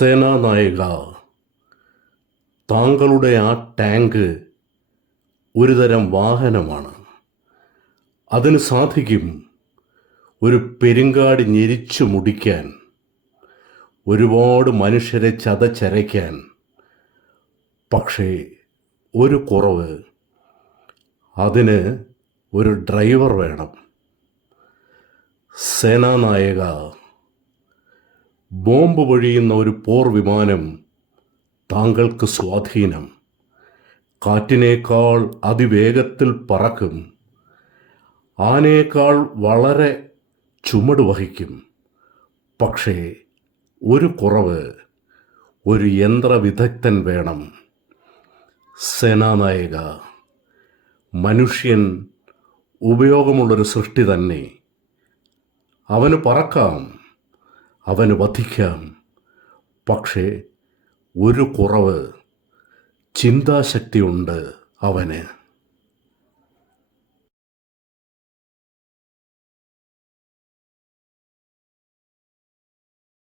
സേനാനായക, താങ്കളുടെ ആ ടാങ്ക് ഒരുതരം വാഹനമാണ്. അതിന് സാധിക്കും ഒരു പെരുങ്കാട് ഞെരിച്ചു മുടിക്കാൻ, ഒരുപാട് മനുഷ്യരെ ചതച്ചരയ്ക്കാൻ. പക്ഷേ ഒരു കുറവ്, അതിന് ഒരു ഡ്രൈവർ വേണം. സേനാനായക, ബോംബ് പൊഴിയുന്ന ഒരു പോർ വിമാനം താങ്കൾക്ക് സ്വാധീനം. കാറ്റിനേക്കാൾ അതിവേഗത്തിൽ പറക്കും, ആനയേക്കാൾ വളരെ ചുമട് വഹിക്കും. പക്ഷേ ഒരു കുറവ്, ഒരു യന്ത്രവിദഗ്ധൻ വേണം. സേനാനായക, മനുഷ്യൻ ഉപയോഗമുള്ളൊരു സൃഷ്ടി തന്നെ. അവന് പറക്കാം, അവന് വധിക്കാം. പക്ഷേ ഒരു കുറവ്, ചിന്താശക്തിയുണ്ട് അവന്.